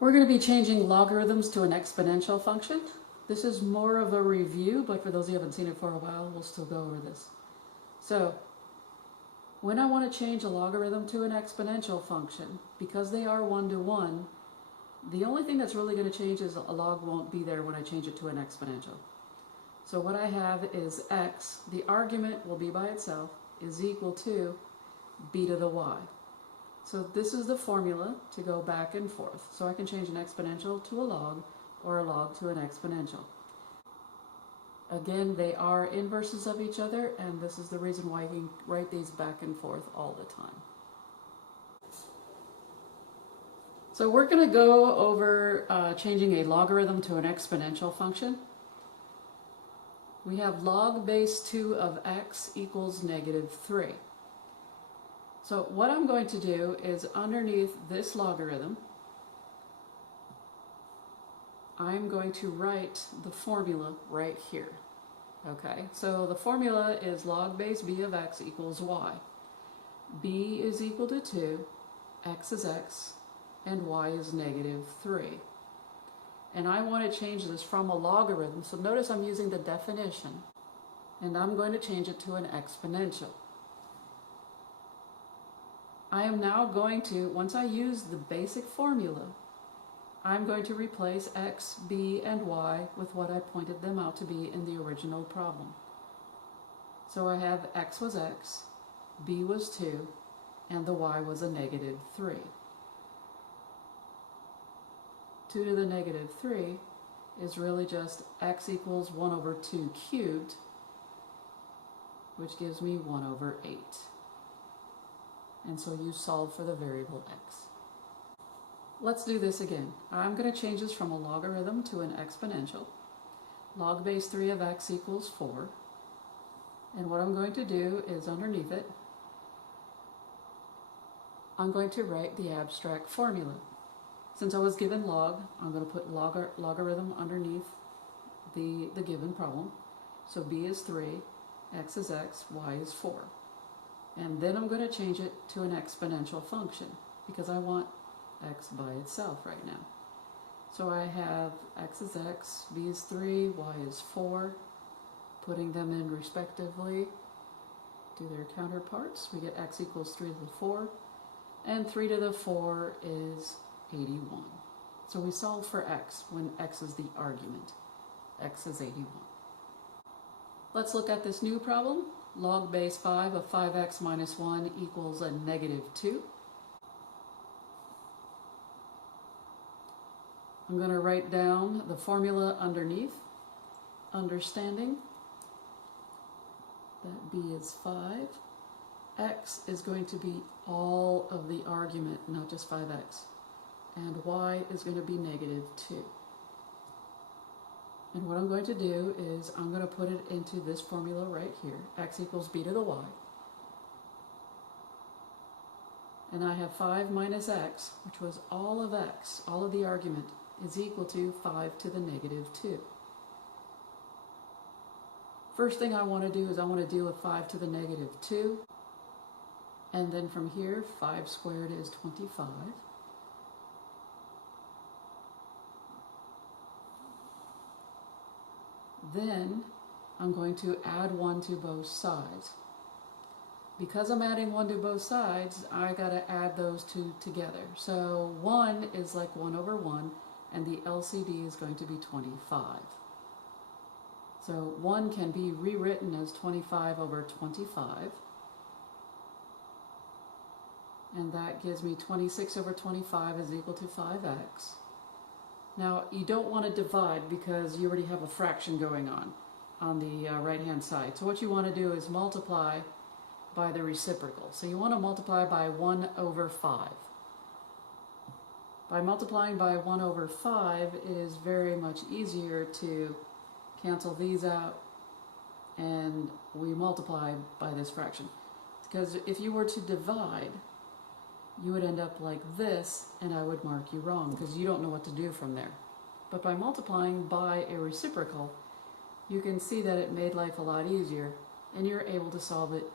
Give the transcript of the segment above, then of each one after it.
We're going to be changing logarithms to an exponential function. This is more of a review, but for those who haven't seen it for a while, we'll still go over this. So, when I want to change a logarithm to an exponential function, because they are one-to-one, the only thing that's really going to change is a log won't be there when I change it to an exponential. So what I have is x, the argument will be by itself, is equal to b to the y. So this is the formula to go back and forth. So I can change an exponential to a log or a log to an exponential. Again, they are inverses of each other, and this is the reason why you can write these back and forth all the time. So we're going to go over changing a logarithm to an exponential function. We have log base 2 of x equals -3. So what I'm going to do is underneath this logarithm, I'm going to write the formula right here. Okay, so the formula is log base b of x equals y. B is equal to 2, x is x, and y is -3. And I want to change this from a logarithm, so notice I'm using the definition, and I'm going to change it to an exponential. I am now going to, once I use the basic formula, I'm going to replace x, b, and y with what I pointed them out to be in the original problem. So I have x was x, b was 2, and the y was a -3. 2 to the -3 is really just x equals 1 over 2 cubed, which gives me 1 over 8. And so you solve for the variable x. Let's do this again. I'm going to change this from a logarithm to an exponential. Log base 3 of x equals 4. And what I'm going to do is underneath it, I'm going to write the abstract formula. Since I was given log, I'm going to put logarithm underneath the given problem. So b is 3, x is x, y is 4. And then I'm going to change it to an exponential function because I want x by itself right now. So I have x is x, b is 3, y is 4. Putting them in respectively to their counterparts, we get x equals 3 to the 4, and 3 to the 4 is 81. So we solve for x when x is the argument. X is 81. Let's look at this new problem. Log base 5 of 5x minus 1 equals a -2. I'm going to write down the formula underneath, understanding that b is 5. X is going to be all of the argument, not just 5x. And y is going to be -2. And what I'm going to do is I'm going to put it into this formula right here, x equals b to the y. And I have 5 minus x, which was all of x, all of the argument, is equal to 5 to the -2. First thing I want to do is I want to deal with 5 to the -2. And then from here, 5 squared is 25. Then I'm going to add 1 to both sides. Because I'm adding 1 to both sides, I got to add those two together. So 1 is like 1 over 1, and the LCD is going to be 25. So 1 can be rewritten as 25 over 25. And that gives me 26 over 25 is equal to 5x. Now, you don't want to divide because you already have a fraction going on the right-hand side. So what you want to do is multiply by the reciprocal. So you want to multiply by 1 over 5. By multiplying by 1 over 5, it is very much easier to cancel these out, and we multiply by this fraction. Because if you were to divide, you would end up like this, and I would mark you wrong because you don't know what to do from there. But by multiplying by a reciprocal, you can see that it made life a lot easier, and you're able to solve it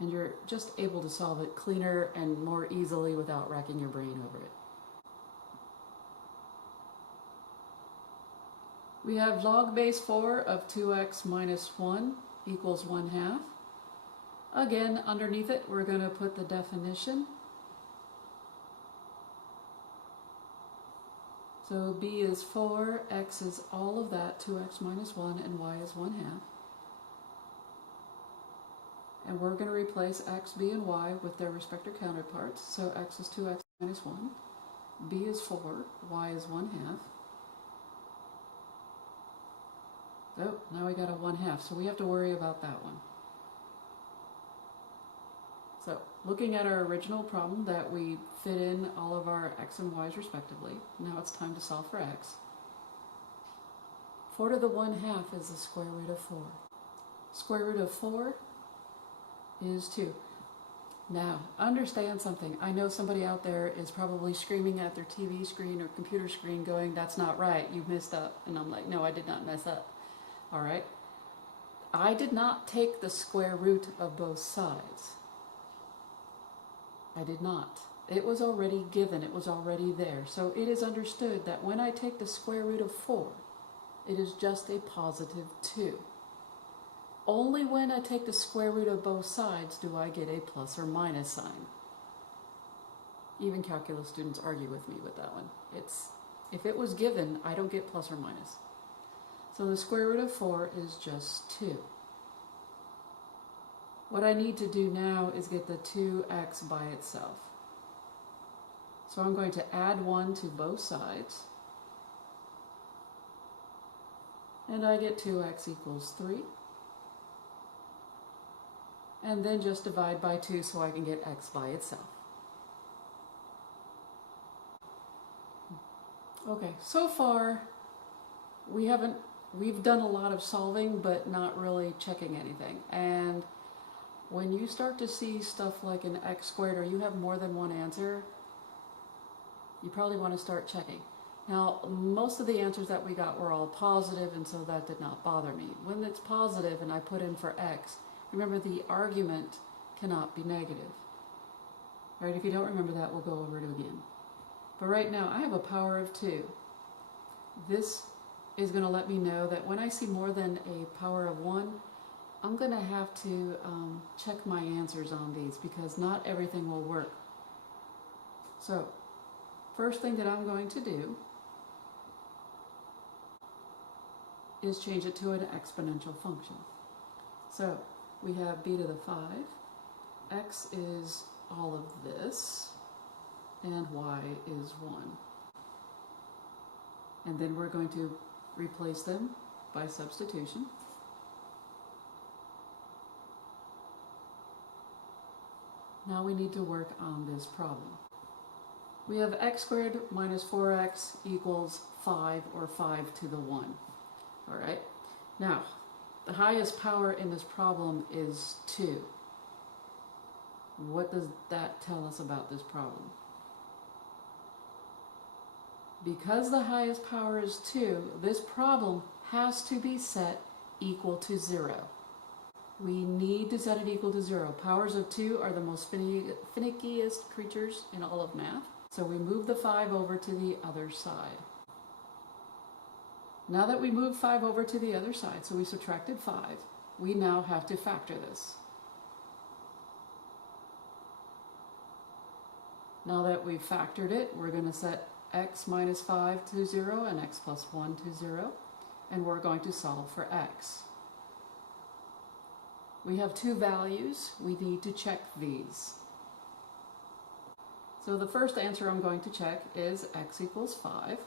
And you're just able to solve it cleaner and more easily without racking your brain over it. We have log base 4 of 2x minus 1 equals 1/2. Again, underneath it, we're going to put the definition. So b is 4, x is all of that, 2x minus 1, and y is 1/2. And we're going to replace x, b, and y with their respective counterparts. So x is 2x minus 1, b is 4, y is 1/2. Oh, now we got a 1/2, so we have to worry about that one. So, looking at our original problem that we fit in all of our x and y's respectively, now it's time to solve for x. 4 to the 1/2 is the square root of 4. Square root of 4 is 2. Now, understand something. I know somebody out there is probably screaming at their TV screen or computer screen going, "That's not right, you messed up." And I'm like, no, I did not mess up. All right? I did not take the square root of both sides. I did not. It was already given. It was already there. So it is understood that when I take the square root of 4, it is just a positive 2. Only when I take the square root of both sides do I get a plus or minus sign. Even calculus students argue with me with that one. If it was given, I don't get plus or minus. So the square root of 4 is just 2. What I need to do now is get the 2x by itself. So I'm going to add 1 to both sides. And I get 2x equals 3. And then just divide by 2 so I can get x by itself. Okay, so far we've done a lot of solving but not really checking anything. And when you start to see stuff like an x squared or you have more than one answer, you probably want to start checking. Now, most of the answers that we got were all positive, and so that did not bother me. When it's positive and I put in for x, remember the argument cannot be negative. Right? If you don't remember that, we'll go over it again. But right now, I have a power of 2. This is going to let me know that when I see more than a power of 1, I'm going to have to check my answers on these because not everything will work. So, first thing that I'm going to do is change it to an exponential function. So, we have b to the 5, x is all of this, and y is 1. And then we're going to replace them by substitution. Now we need to work on this problem. We have x squared minus 4x equals 5, or 5 to the 1. All right? Now, the highest power in this problem is 2. What does that tell us about this problem? Because the highest power is 2, this problem has to be set equal to 0. We need to set it equal to 0. Powers of 2 are the most finickiest creatures in all of math. So we move the 5 over to the other side. Now that we moved 5 over to the other side, so we subtracted 5, we now have to factor this. Now that we've factored it, we're going to set x minus 5 to 0 and x plus 1 to 0, and we're going to solve for x. We have 2 values. We need to check these. So the first answer I'm going to check is x equals 5.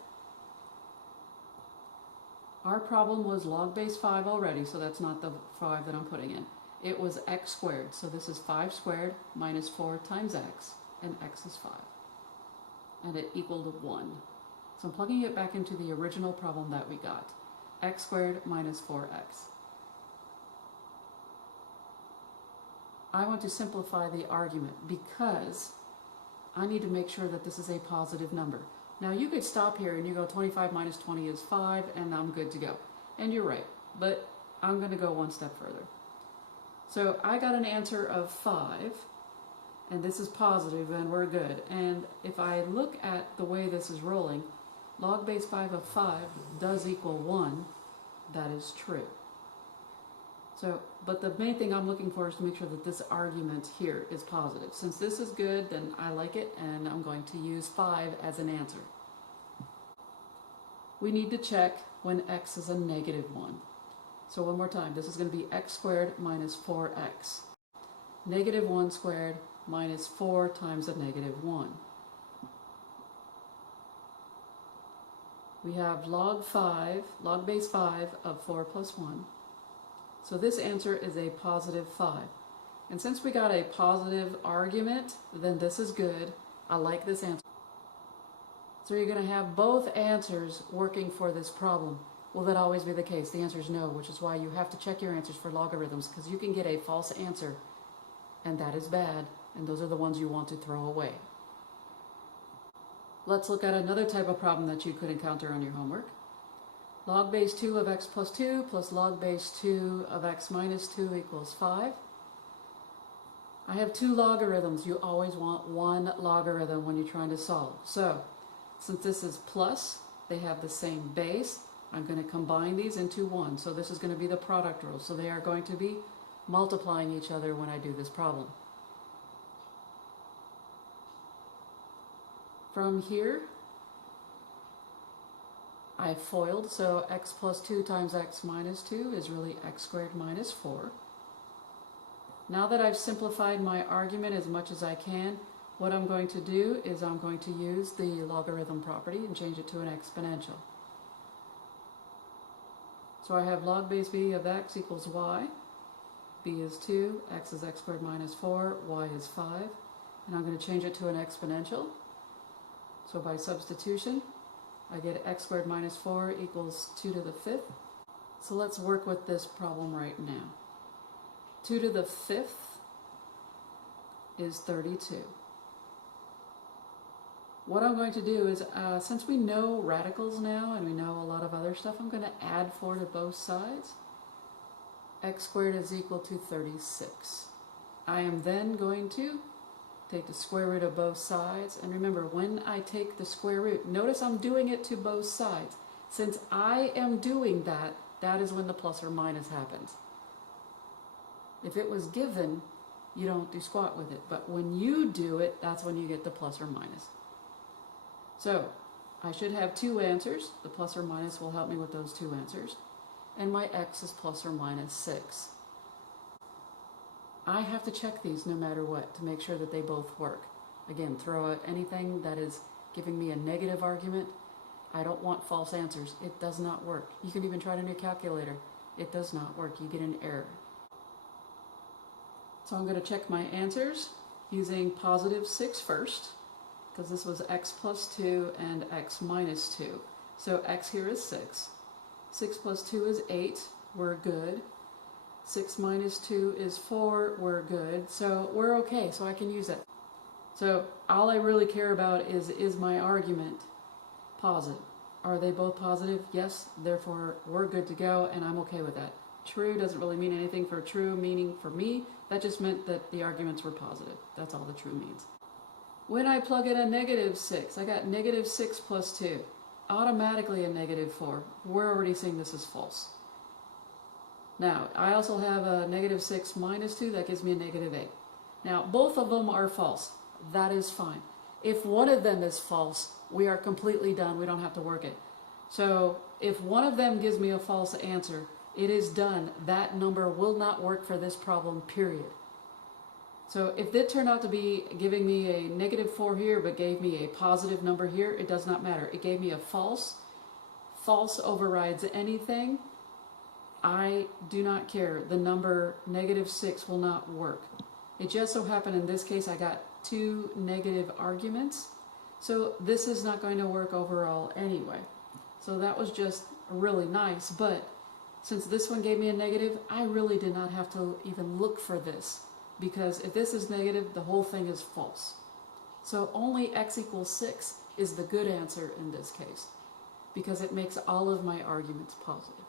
Our problem was log base 5 already, so that's not the 5 that I'm putting in. It was x squared, so this is 5 squared minus 4 times x, and x is 5. And it equaled 1. So I'm plugging it back into the original problem that we got. X squared minus 4x. I want to simplify the argument because I need to make sure that this is a positive number. Now you could stop here and you go 25 minus 20 is 5 and I'm good to go. And you're right, but I'm going to go one step further. So I got an answer of 5, and this is positive, and we're good. And if I look at the way this is rolling, log base 5 of 5 does equal 1. That is true. So, but the main thing I'm looking for is to make sure that this argument here is positive. Since this is good, then I like it, and I'm going to use 5 as an answer. We need to check when x is a negative 1. So one more time, this is going to be x squared minus 4x. Negative 1 squared minus 4 times a negative 1. We have log base 5 of 4 plus 1. So this answer is a positive 5. And since we got a positive argument, then this is good. I like this answer. So you're going to have both answers working for this problem. Will that always be the case? The answer is no, which is why you have to check your answers for logarithms, because you can get a false answer, and that is bad, and those are the ones you want to throw away. Let's look at another type of problem that you could encounter on your homework. Log base 2 of x plus 2 plus log base 2 of x minus 2 equals 5. I have 2 logarithms. You always want one logarithm when you're trying to solve. So, since this is plus, they have the same base. I'm going to combine these into 1. So this is going to be the product rule. So they are going to be multiplying each other when I do this problem. From here, I foiled, so x plus 2 times x minus 2 is really x squared minus 4. Now that I've simplified my argument as much as I can, what I'm going to do is I'm going to use the logarithm property and change it to an exponential. So I have log base b of x equals y. B is 2, x is x squared minus 4, y is 5. And I'm going to change it to an exponential. So by substitution, I get x squared minus 4 equals 2 to the 5th. So let's work with this problem right now. 2 to the 5th is 32. What I'm going to do is, since we know radicals now and we know a lot of other stuff, I'm going to add 4 to both sides. X squared is equal to 36. I am then going to take the square root of both sides. And remember, when I take the square root, notice I'm doing it to both sides. Since I am doing that, that is when the plus or minus happens. If it was given, you don't do squat with it. But when you do it, that's when you get the plus or minus. So I should have 2 answers. The plus or minus will help me with those 2 answers. And my x is plus or minus 6. I have to check these no matter what to make sure that they both work. Again, throw out anything that is giving me a negative argument. I don't want false answers. It does not work. You can even try it on your calculator. It does not work. You get an error. So I'm going to check my answers using positive 6 first, because this was x plus 2 and x minus 2. So x here is 6. 6 plus 2 is 8. We're good. 6 minus 2 is 4. We're good. So we're okay. So I can use it. So all I really care about is my argument positive? Are they both positive? Yes. Therefore, we're good to go, and I'm okay with that. True doesn't really mean anything for true, meaning for me, that just meant that the arguments were positive. That's all the true means. When I plug in a negative 6, I got negative 6 plus 2. Automatically a negative 4. We're already seeing this is false. Now, I also have a negative 6 minus 2. That gives me a negative 8. Now, both of them are false. That is fine. If one of them is false, we are completely done. We don't have to work it. So, if one of them gives me a false answer, it is done. That number will not work for this problem, period. So if it turned out to be giving me a negative 4 here, but gave me a positive number here, it does not matter. It gave me a false. False overrides anything. I do not care. The number negative 6 will not work. It just so happened in this case I got 2 negative arguments. So this is not going to work overall anyway. So that was just really nice. But since this one gave me a negative, I really did not have to even look for this. Because if this is negative, the whole thing is false. So only x equals 6 is the good answer in this case, because it makes all of my arguments positive.